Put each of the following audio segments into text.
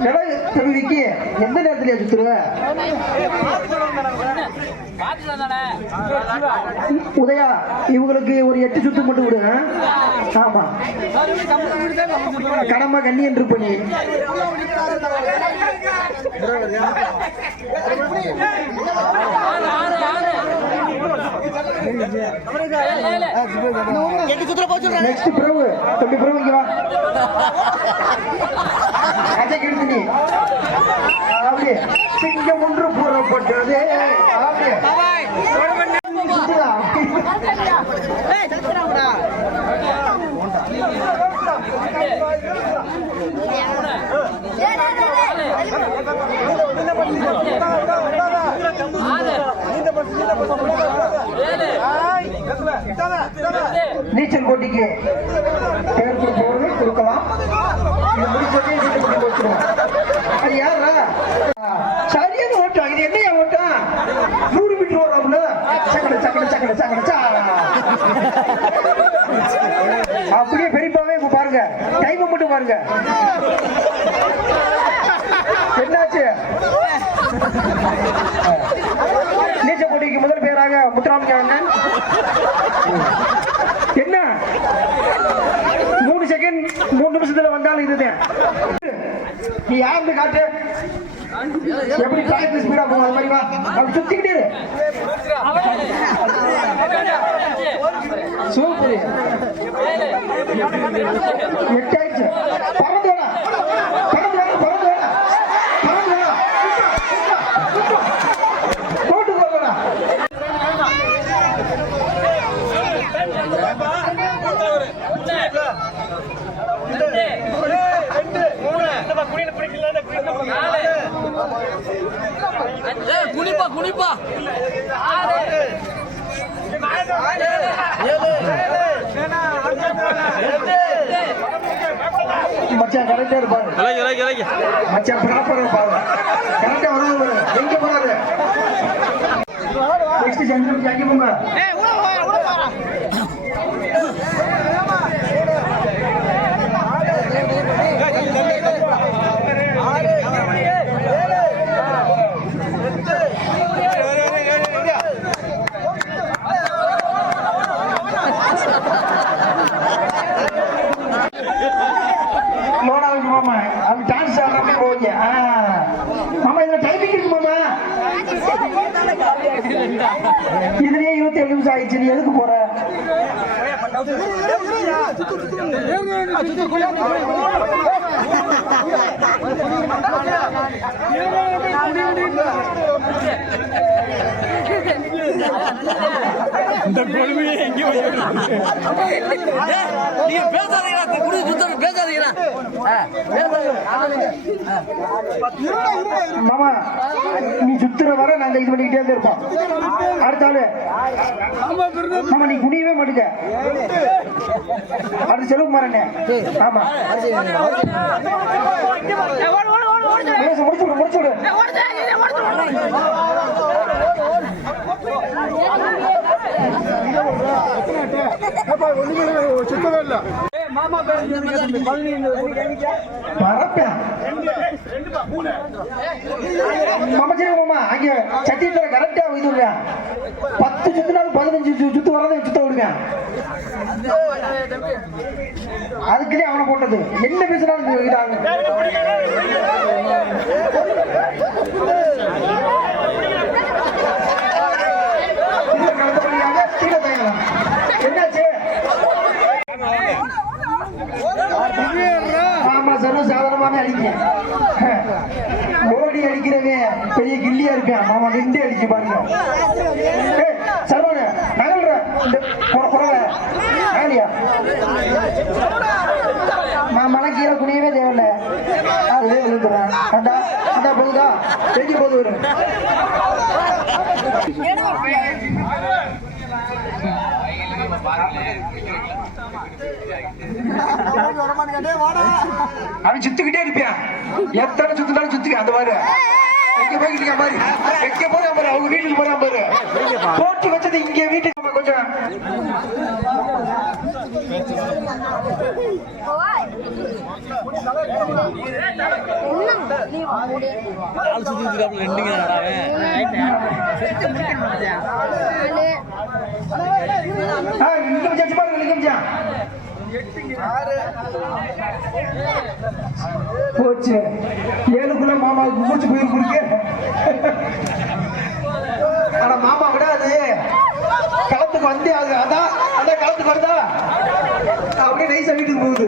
தம்பி விக்கி எந்த நேரத்துல சுத்துருவ உதயா இவங்களுக்கு ஒரு எட்டு சுத்து மட்டும் விடு ஆ? ஆமா. கடமை கண்ணியன் இருப்ப நீ நெக்ஸ்ட் பிரபு தம்பி பிரபு இங்க வா. அஜய் கிடுத்து அப்படியே சிங்கம் ஒன்று கூறப்பட்டது. அப்படியே நீச்சல் போட்டிக்கு தேர்தல் கொடுப்பவர்கள் கொடுக்கலாம். இது முடிச்சதே வச்சிருவோம் அது யாரா சரியான ஓட்டம் இது என்ன ஓட்டம் நூறு மீட்டர் ஓடுறாப்புல சக்கட சக்கட சக்கட சக்கட சா. அப்படியே பெரியப்பாவே இப்ப பாருங்க. டைம் மட்டும் பாருங்க. என்னாச்சு? நீச்சல் போட்டிக்கு முதல் பேராக முத்துராமலிங்க அண்ணன். என்ன மூணு செகண்ட் மூணு நிமிஷத்துல வந்தாலும் இதுதான் நீ யாருன்னு காட்டு? எப்படி டிராக்டர் ஸ்பீடா போகும்? அது மாதிரி வா. அப்படி சுத்திக்கிட்டு சூப்பர். எட்டாயிடுச்சு பறந்து வேணா பறந்து வேணா பறந்து வேணா பறந்து வேணா போட்டு போகணும் குனிப்பா. மச்சான் கரெக்டா இருப்பாரு. இலக்கு இலக்கு இலக்கு மச்சான் ப்ராப்பரா பாருங்க கரெக்டா வராது எங்க போறாரு? நெக்ஸ்ட் சந்திரன் அங்கே போங்க. லோனாவுக்கு மாமா அது டான்ஸ் ஆடுறப்ப மாமா இதுல டைமிங் இருக்கு மாமா. இதுலயே இருபத்தி ஏழு நிமிஷம் ஆயிடுச்சு. நீ எதுக்கு போற? நீங்க பேசாதீங்களா குடி சுத்தம் பேசாதீங்களா மாமா நீ சுத்துற வர நாங்க இது பண்ணிக்கிட்டே இருப்போம் அடுத்த ஆளு மாமா நீ குனியவே மாட்டேங்க அடுத்த செலவு மாறனே ஆமா முடிச்சு முடிச்சு முடிச்சு விடு பரப்பேன் மாமா சரி மாமா அங்க சத்தியத்துல கரெக்டா இது விடுங்க பத்து சுத்தினாலும் பதினஞ்சு சு- சுத்து வரதை சுத்த விடுங்க அதுக்குள்ளே அவனை போட்டது என்ன பேசினாலும் இது இதாங்க இதற்கு அடுத்தபடியாக கீழே தயங்கலாம். என்னாச்சு? ஆமா சர்வ சாதாரணமான அடிக்க ஓடி அடிக்கிறவன் பெரிய கில்லியா இருக்கான் மாமா நின்று அடிச்சு பாருங்க. ஏய், நகல்ற. இந்த புற- கீழே குனியவே தேவையில்ல. அதுவே போகுதா? போது அவன் சுத்திக்கிட்டே இருப்பான் எத்தனை சுத்தினாலும் சுத்தி அந்த மாதிரி. எங்க போய்கிட்டு பாரு எங்க போய் பாரு அவங்க வீட்டுக்கு போறான் பாரு. போட்டு வச்சது இங்க வீட்டுக்கு நம்ம கொஞ்சம். ஆள் சுத்தி இருக்காப்புல ரெண்டுங்க போச்சு. ஏழுக்குள்ள மாமாவுக்கு மூச்சு போயிரு குடிக்க. ஆனா மாமா விட அது களத்துக்கு வந்து அது அதான் அதான் களத்துக்கு வருதா அப்படியே நைஸா வீட்டுக்கு போகுது.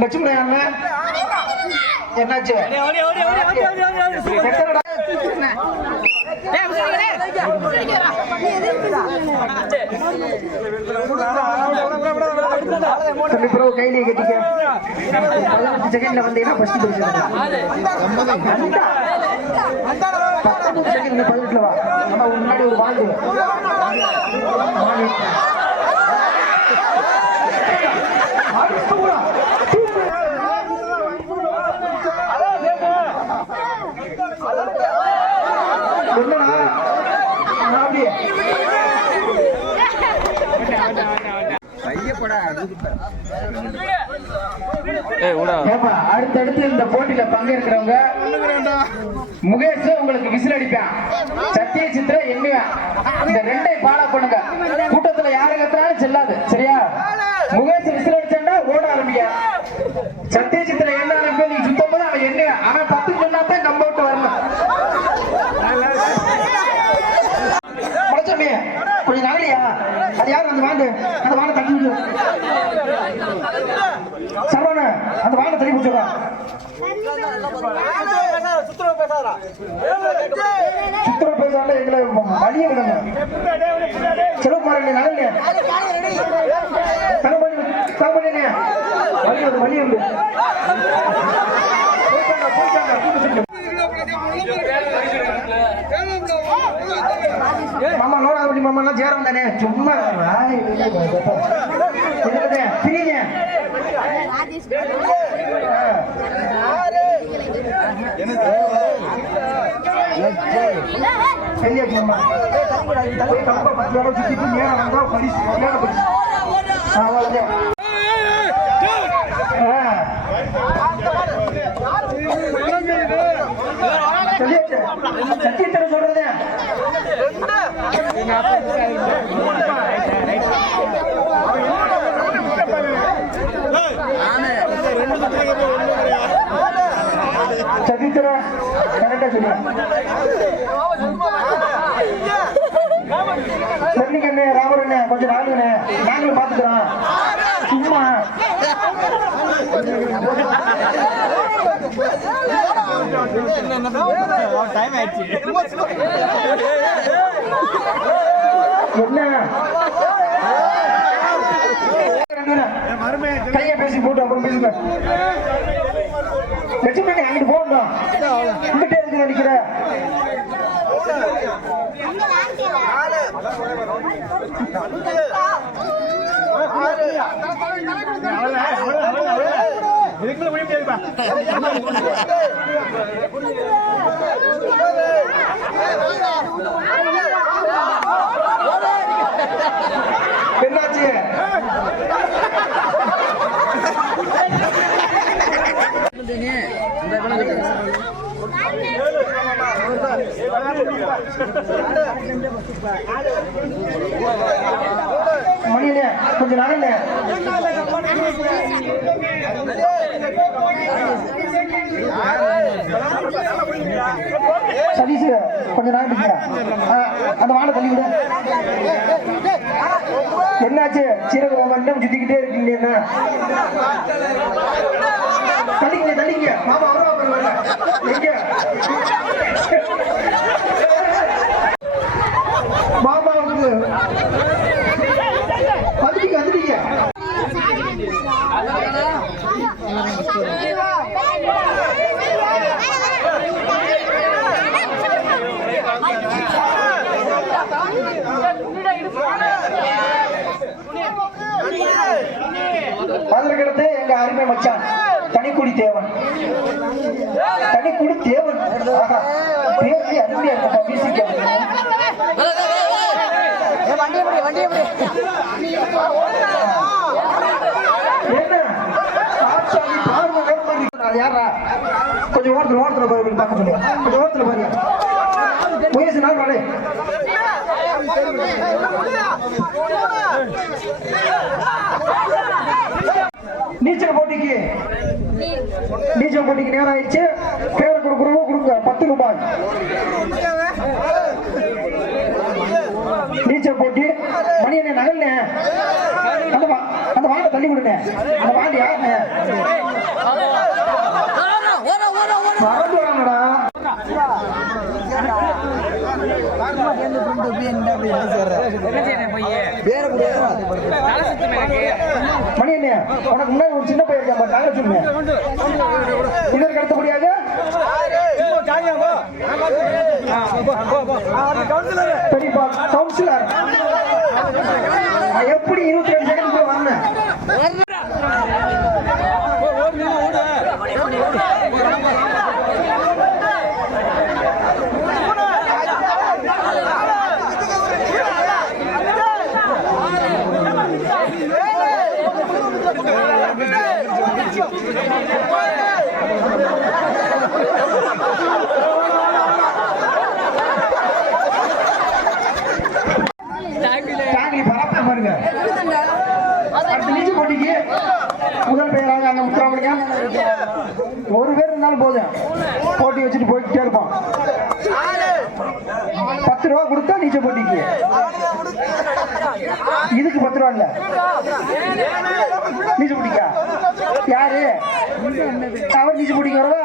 லட்சுமண அண்ணன். என்னாச்சு? தம்பி ப்ரோ கையிலேயே கட்டிக்க. பதினஞ்சு செகண்ட்ல வந்தீங்கன்னா ஃபர்ஸ்ட் பத்தொன்பது செகண்ட் பதினெட்டுல வா. நம்ம முன்னாடி ஒரு வாழ்வு. என்னடா அப்படியே ஏப்பா அடுத்தடுத்து இந்த போட்டியில பங்கேற்கிறவங்க முகேஷ் உங்களுக்கு விசில் அடிப்பேன். சத்திய சித்திர எண்ணுவேன் இந்த ரெண்டை ஃபாலோ பண்ணுங்க. கூட்டத்துல யாரு கத்துறாலும் செல்லாது சரியா? முகேஷ் விசில் அடிச்சாண்டா ஓட ஆரம்பிக்க சத்திய சித்திர என்ன ஆரம்பிக்கும் நீ சுத்தம் போது அவன் எண்ணுவேன் அவன் பத்து சொன்னாத்தான் நம்ம விட்டு வரணும் முளைச்சமே கொஞ்சம் நகலியா அது யார் அந்த வாண்டு அந்த வாண்டை தள்ளி விடு சரவண அந்த வாண்டை தள்ளி விட்டுறான் சித்திர பேசாண்ட எங்களை வழிய விடுங்க சிவகுமார் நீ நகலியா தலை பண்ணி வழி வழி மாமா நோராபடி சேரம் தானே சும்மா பிரிங்க ராஜேஷ் கம்ப பத்து சுத்திட்டு வந்தா பரிசு பரிசு அவ்வளவுதான் சொல்றதே சத்தியத்தர கரெக்டா சொல்லுங்க ராமரண்ணே கொஞ்சம் நாளுங்கண்ணே நாங்களும் பாத்துக்கிறோம் சும்மா. என்ன? கையை பேசி போட்டு அப்புறம் பேசுங்க. அங்கிட்டு போகணும் இங்கிட்டே எதுக்கு நினைக்கிற. என்னாச்சு மணியண்ணே கொஞ்சம் நாளண்ணே சதீஷ் கொஞ்சம் நாள் இருக்கியா? அந்த வாழை தள்ளி விடு. என்னாச்சு? சீரக மண்டம் சுத்திக்கிட்டே இருக்கீங்க என்ன? தள்ளிங்க தள்ளிங்க மாமா வருவா எங்க? வந்துட்டீங்க வந்துட்டீங்க அதற்கடுத்து எங்க அருமை மச்சான் தனிக்குடி தேவன். தனிக்குடி தேவன். ஆஹா அருமையா இருக்கப்பா மியூசிக் என்ன ஆச்சாரி பார்வை வேற மாதிரி இருக்கு. அது யாரா கொஞ்சம் ஓரத்துல ஓரத்துல போய் பார்க்க கொஞ்சம் பாருங்க முயற்சி நாள் வாடே. நீச்சல் போட்டிக்கு. நீச்சல் போட்டிக்கு நேரம் ஆயிடுச்சு பேரை கொடுக்குறவங்க கொடுங்க. பத்து ரூபாய். நீச்சல் போட்டு. மணி என்ன நகல்னே அந்த வா- அந்த வாண்டை தள்ளி விடுங்க அந்த வாண்டி யாருண்ணே? மறந்து வராங்கடா மணி என்ன உனக்கு முன்னாடி ஒரு சின்ன பையன் இருக்கான் தங்க சொல்லுங்க இதற்கு அடுத்தபடியாக பெரியப்பா கவுன்சிலர். எப்படி இருபத்தி ரெண்டு செகண்ட் வந்தேன் டேங்க்லி பரப்ப பாருங்க அடுத்த நீச்சல் போட்டிக்கு முதல் பெயராக அண்ணன் முத்துராமலிங்கம் ஒரு பேர் இருந்தாலும் போதும். போட்டி வச்சுட்டு போய்கிட்டே இருப்போம் பத்து ரூபா கொடுத்தா நீச்சல் போட்டிக்கு. இதுக்கு பத்து ரூபா இல்ல. நீச்சல் போட்டிக்கா? யாரு? அவர் நீச்சல் போட்டிக்கு வரவா?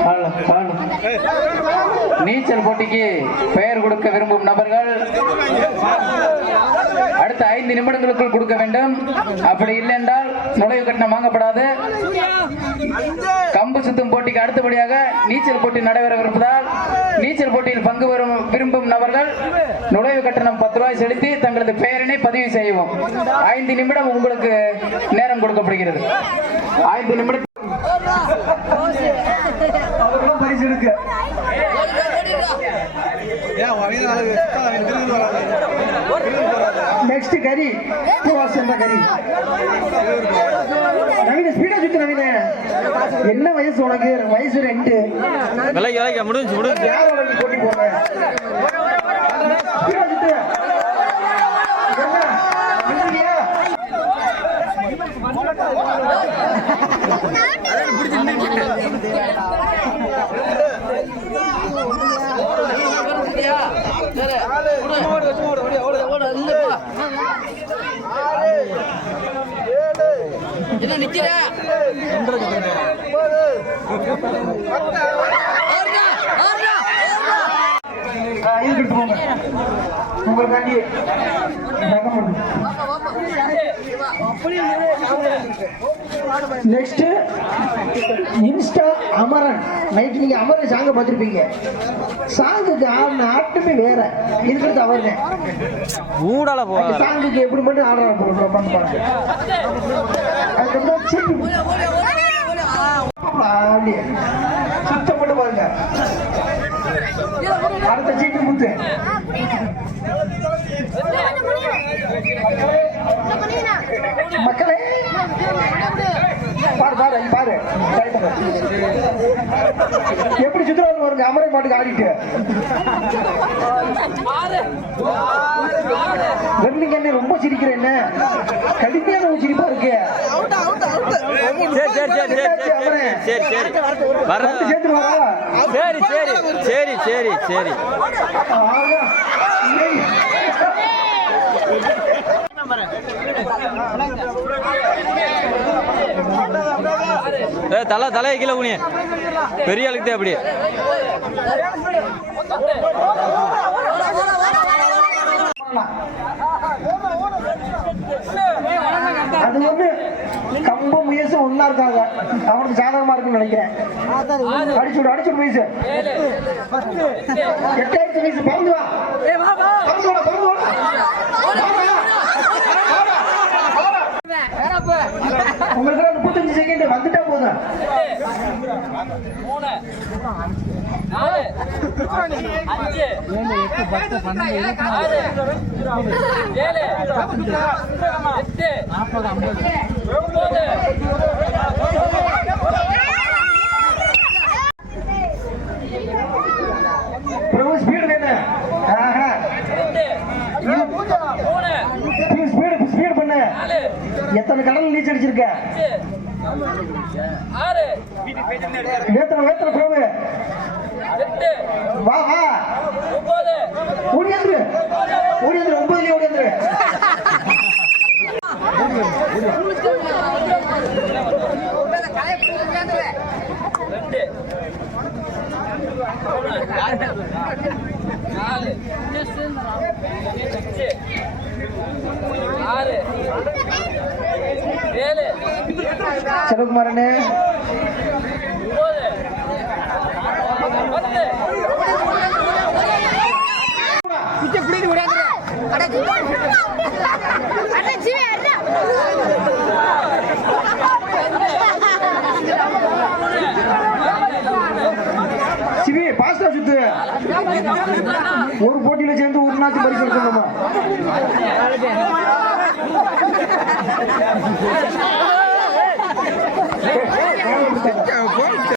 Hello, hello. நீச்சல் போட்டிக்கு பெயர் கொடுக்க விரும்பும் நபர்கள் அடுத்த ஐந்து நிமிடங்களுக்குள் கொடுக்க வேண்டும். அப்படி இல்லை என்றால் நுழைவு கட்டணம் வாங்கப்படாது கம்பு சுத்தும் போட்டிக்கு அடுத்தபடியாக நீச்சல் போட்டி நடைபெறவிருப்பதால் நீச்சல் போட்டியில் பங்கு பெறும் விரும்பும் நபர்கள் நுழைவு கட்டணம் பத்து ரூபாய் செலுத்தி தங்களது பெயரினை பதிவு செய்யவும். ஐந்து நிமிடம் உங்களுக்கு நேரம் கொடுக்கப்படுகிறது. ஐந்து நிமிடம். பரிசு இருக்கு. நெக்ஸ்ட் கறி பூவாசி என்ற கறி நவீன ஸ்பீடா சுத்து நவீன. என்ன வயசு உனக்கு? வயசு ரெண்டு. விலைக்கு விலைக்கு முடிஞ்சு முடிஞ்சு. போட்டி போடுற? ஸ்பீடா சுத்து. என்ன? நின்றுட்டியா? என்ன நிக்கிற ஆ, இருக்கட்டும் போங்க. உங்களுக்காண்டி நகம் பண்ணுங்க நெக்ஸ்ட் இன்ஸ்டா அமரன் நைட் நீங்க அமரன் சாங்க பார்த்துருப்பீங்க. சாங்குக்கு ஆடின ஆட்டமே வேற. இருக்கிறது அவருங்க மூடால சாங்குக்கு எப்படி மட்டும் ஆடுறாங்க போடுறோம் பண்ண சீட்டு சுத்தம் பண்ணி பாருங்க அடுத்த சீட்டு முத்து மக்களே பாரு பாரு இங்க பாரு. எப்படி சுத்துறாரு வருங்க அமரை பாட்டுக்கு ஆடிட்டு. வெர்லிங்க என்ன ரொம்ப சிரிக்கிற என்ன? கடுமையான சிரிப்பா இருக்கு. சரி சரி சரி சரி சரி சரி சரி வர வந்து சேர்த்துருவாரா சரி சரி சரி சரி சரி ஆமா. ஏய். ஏ தலை தலையை கீழே குனிய பெரிய ஆளுக்கு தான் அப்படி. அது வந்து கம்ப முயசு ஒன்னா இருக்காங்க. அவனுக்கு சாதகமா இருக்குன்னு நினைக்கிறேன். அடிச்சு விடு அடிச்சு விடு முயசு. எட்டாயிரத்து முயசு பறந்து வா பறந்து வாடா, பறந்து வாடா. வாடா, வாடா. உங்களுக்கு எல்லாம் முப்பத்தஞ்சு வந்துட்டா போதும். பிரபு ஸ்பீடு வேணும் ஆஹா. நீ ஸ்பீடு ஸ்பீடு பண்ணு எத்தனை கடல் நீச்சல் அடிச்சிருக்க? வேத்தனை வேத்தனை பிரபு வா வா. ஓடியாந்துரு. ஓடியாந்துரு ஒன்பதுலயே ஓடியாந்துரு. சிவகுமாரனே அட சிவி பாஸ்டா சுத்து. ஒரு போட்டியில சேர்ந்து ஒரு நாச்சு பரிசு Volta! Volta!